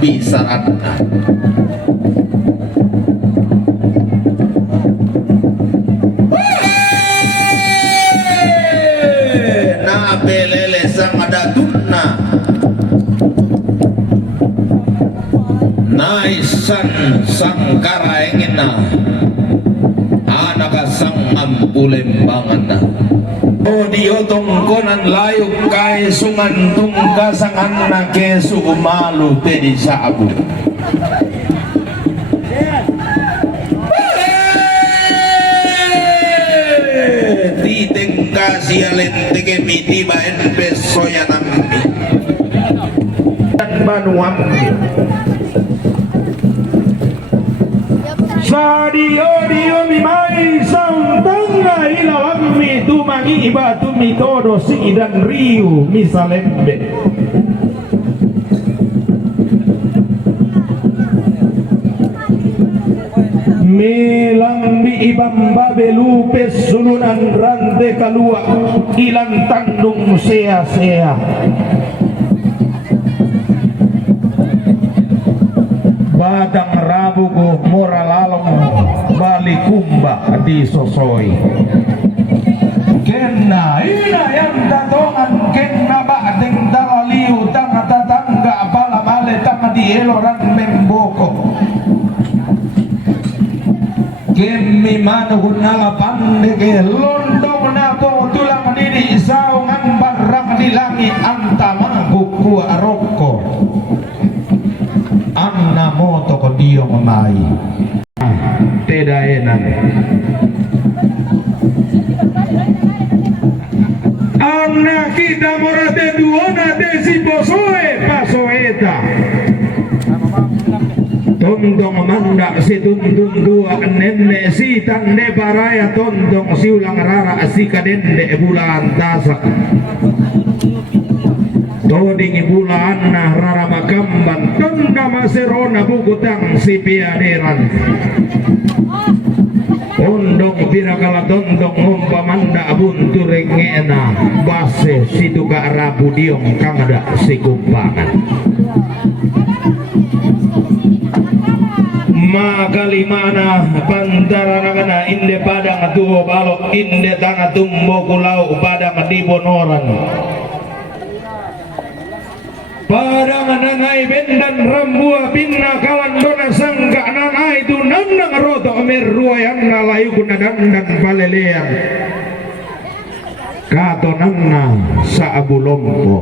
bisa anda na belele sang ada tunna naisan sangkara ingin na anak sang ampulembangan na o diotong konan layuk kay sungan tungkasangan na kesu umalu tedi sabu titeng kasih alente ke miti baen beso ya nampi dan banuam sadio mimai sang tangga ilawang mi tumangi ibatu mi todo si dan riu misalembe melang mi ibam babelu pesulunan rante kalua ilang tandung sea-sea badang rabu go moralalong balikumba di sosoi kena ina yang datongan kena ba'deng dalaliu tanga tatangga bala male tanga di eloran memboko kemi manu gunala pandege londong na po tulang diri isaungan barang di langit antama kuku aroko anna moto ko dio mamai tedaenan anna kita morate duona desi posoe pasoeta tondong manda si tuntun dua nenne si tande baraya tondong si ulang rara si kadende bulan tasak toding bulan nah rara makamban tongga maserona bukutang si piaderan ondong pirakala tondong umpamanda bunturengena base situ ka arabu diong kang ada si kumpangan magalimana pantaranangana inde padang tuwo balok inde tanga tumbo kulau padang di bonoran padang nanai bendan rambua binna kawan dona sangka nanai tu nandang roto merua yang nalayu kuna dandan palelean kato nanna saabu lompo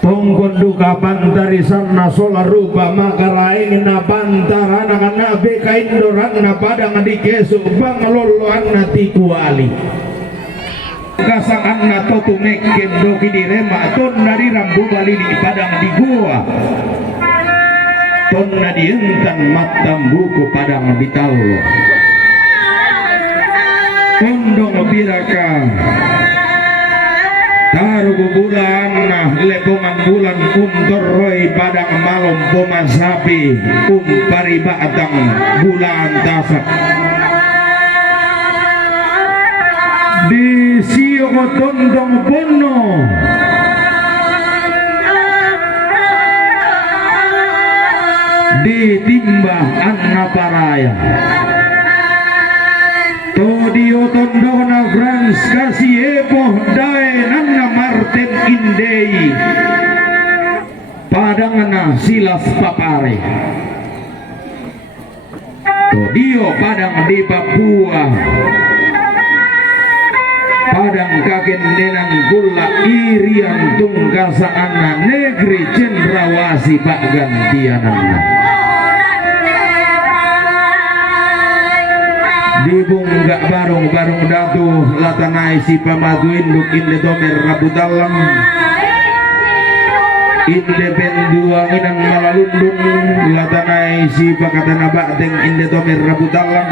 tongkon duka pantari sana sola rupa makarain na pantara na beka indoran na padang di kesu bang loloan na tikuali kasang na totu mekem doki direma ton dari rambu bali di padang di gua ton na dientan matam buku padang di taulo kondong biraka taruh bulan nah lepongan bulan roy padang malom pomasapi pariba atang bulan tasak di sio tondong pono di timba anna paraya todio tondona Frans kasih epoh dae nanna Martin Indei padangana silas papare todio padang di Papua padang kaken denan gula irian tungkasaanna negeri cendrawasi pak gantianana dibunggak barung datu latanai si pamatu induk inde domer rabutalang inde penduang inang malalundung latanai si pakatana ba'teng inde domer rabutalang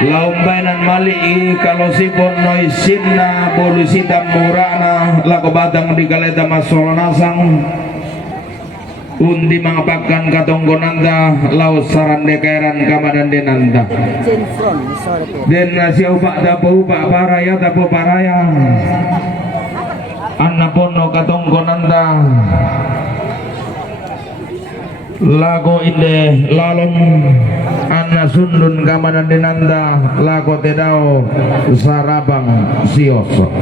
laumbainan mali kalau si bonoi sinna bolusita murana lako batang di kaleta masolanasang undi mangapakkan katonggonanda laut sarande kairan kamadan denanda den nasi ubak dapo ubak paraya dapo paraya Anna pono katongkonanda lago inde lalong anna sundun kamanan dinanda lago tedao sarabang sioso.